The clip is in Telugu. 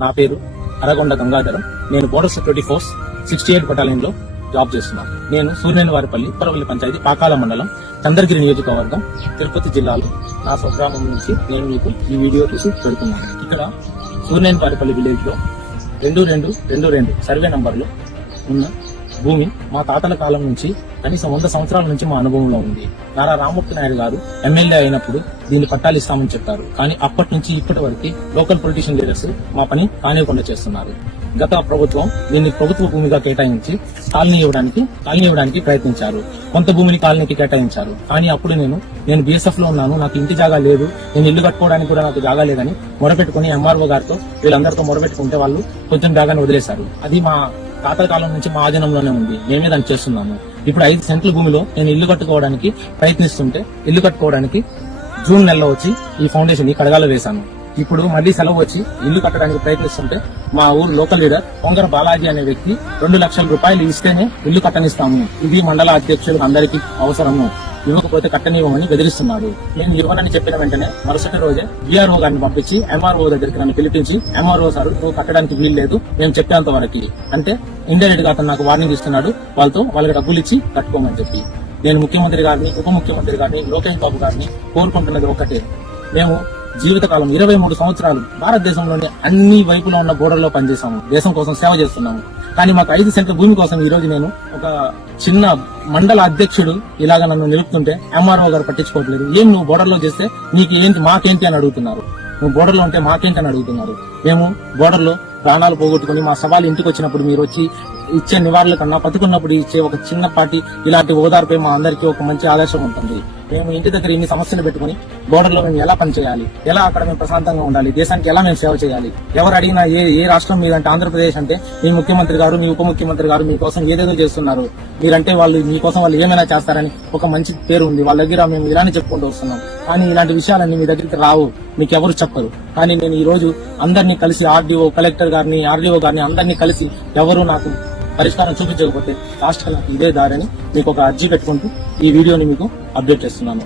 నా పేరు అరగొండ గంగాధరం. నేను బోర్డర్ సెక్యూరిటీ ఫోర్స్ 68 బటాలియన్ లో జాబ్ చేస్తున్నాను. నేను సూర్యనేనివారిపల్లి ఉప్పరవల్లి పంచాయతీ పాకాల మండలం చంద్రగిరి నియోజకవర్గం తిరుపతి జిల్లాలో నా స్వగ్రామం నుంచి నేను మీకు ఈ వీడియో తీసి పెడుతున్నాను. ఇక్కడ సూర్యనేనివారిపల్లి విలేజ్ లో 2222 సర్వే నంబర్లు ఉన్న భూమి మా తాతల కాలం నుంచి కనీసం 100 సంవత్సరాల నుంచి మా అనుభవంలో ఉంది. నారా రామ్మూర్తి నాయుడు గారు ఎమ్మెల్యే అయినప్పుడు దీన్ని పట్టాలు ఇస్తామని చెప్పారు. కానీ అప్పటి నుంచి ఇప్పటి వరకు లోకల్ పొలిటీషియన్ లీడర్స్ మా పని కానివ్వకుండా చేస్తున్నారు. గత ప్రభుత్వం దీన్ని ప్రభుత్వ భూమిగా కేటాయించి కాలనీ ఇవ్వడానికి ప్రయత్నించారు. కొంత భూమిని కాలనీకి కేటాయించారు. కానీ అప్పుడు నేను బీఎస్ఎఫ్ లో ఉన్నాను, నాకు ఇంటి జాగా లేదు, నేను ఇల్లు కట్టుకోవడానికి కూడా నాకు జాగా లేదని మొరపెట్టుకుని ఎంఆర్ఓ గారితో వీళ్ళందరితో మొరపెట్టుకుంటే వాళ్ళు కొంచెం జాగాని వదిలేశారు. అది మా తాతల కాలం నుంచి మా ఆధీనంలోనే ఉంది. మేమే దాన్ని చేస్తున్నాము. ఇప్పుడు 5 సెంట్ల భూమిలో నేను ఇల్లు కట్టుకోవడానికి ప్రయత్నిస్తుంటే ఇల్లు కట్టుకోవడానికి జూన్ నెలలో వచ్చి ఈ ఫౌండేషన్ ఈ కడగాలో వేశాను. ఇప్పుడు మళ్లీ సెలవు వచ్చి ఇల్లు కట్టడానికి ప్రయత్నిస్తుంటే మా ఊరు లోకల్ లీడర్ పొంగర బాలాజీ అనే వ్యక్తి 2 లక్షల రూపాయలు ఇస్తేనే ఇల్లు కట్టనిస్తాము, ఇది మండల అధ్యక్షులకు అందరికీ అవసరము, ఇవ్వకపోతే కట్టనివ్వమని బెదిరిస్తున్నాడు. నేను ఇవ్వనని చెప్పిన వెంటనే మరుసటి రోజే విఆర్ఓ గారిని పంపించి ఎంఆర్ఓ దగ్గరికి నన్ను పిలిపించి, ఎంఆర్ఓ సార్ నువ్వు కట్టడానికి వీలు లేదు, మేము చెప్పేంత వరకు అంటే ఇండైరెక్ట్ గా అతను నాకు వార్నింగ్ ఇస్తున్నాడు. వాళ్ళకి డబ్బులు ఇచ్చి కట్టుకోమని చెప్పి. నేను ముఖ్యమంత్రి గారిని, ఉప ముఖ్యమంత్రి గారిని, లోకేష్ బాబు గారిని కోరుకుంటున్నది ఒకటే, మేము జీవితకాలం 23 సంవత్సరాలు భారతదేశంలోని అన్ని వైపులో ఉన్న బోర్డర్లో పనిచేశాము, దేశం కోసం సేవ చేస్తున్నాము. కానీ మాకు 5 సెంట్ల భూమి కోసం ఈ రోజు నేను ఒక చిన్న మండల అధ్యక్షుడు ఇలాగా నన్ను నిలుపుతుంటే ఎంఆర్ఓ గారు పట్టించుకోవట్లేదు. ఏం నువ్వు బోర్డర్ లో చేస్తే నీకు ఏంటి, మాకేంటి అని అడుగుతున్నారు. నువ్వు బోర్డర్ లో ఉంటే మాకేంటి అని అడుగుతున్నారు. మేము బోర్డర్ లో ప్రాణాలు పోగొట్టుకుని మా సవాలు ఇంటికి వచ్చినప్పుడు మీరు వచ్చి ఇచ్చే నివారణల కన్నా బతుకున్నప్పుడు ఇచ్చే ఒక చిన్నపాటి ఇలాంటి ఓదార్పై మా అందరికీ ఒక మంచి ఆదర్శం ఉంటుంది. మేము ఇంటి దగ్గర ఇన్ని సమస్యలు పెట్టుకుని బోర్డర్ లో మేము ఎలా పనిచేయాలి, ఎలా అక్కడ మేము ప్రశాంతంగా ఉండాలి, దేశానికి ఎలా మేము సేవ చేయాలి, ఎవరు అడిగినా ఏ రాష్ట్రం మీదంటే ఆంధ్రప్రదేశ్ అంటే మీ ముఖ్యమంత్రి గారు, మీ ఉప ముఖ్యమంత్రి గారు మీకోసం ఏదేదో చేస్తున్నారు, మీరంటే మీకోసం వాళ్ళు ఏమైనా చేస్తారని ఒక మంచి పేరు ఉంది. వాళ్ళ దగ్గర మేము ఇలానే చెప్పుకుంటూ వస్తున్నాం. కానీ ఇలాంటి విషయాలన్నీ మీ దగ్గరికి రావు, మీకు ఎవరు చెప్పరు. కానీ నేను ఈ రోజు అందరినీ కలిసి ఆర్డీఓ, కలెక్టర్ గారిని, ఆర్డీఓ గారిని అందరినీ కలిసి ఎవరు నాకు పరిష్కారం చూపించకపోతే లాస్ట్ నాకు ఇదే దారని మీకు ఒక అర్జీ పెట్టుకుంటూ ఈ వీడియోని మీకు అప్డేట్ చేస్తున్నాను.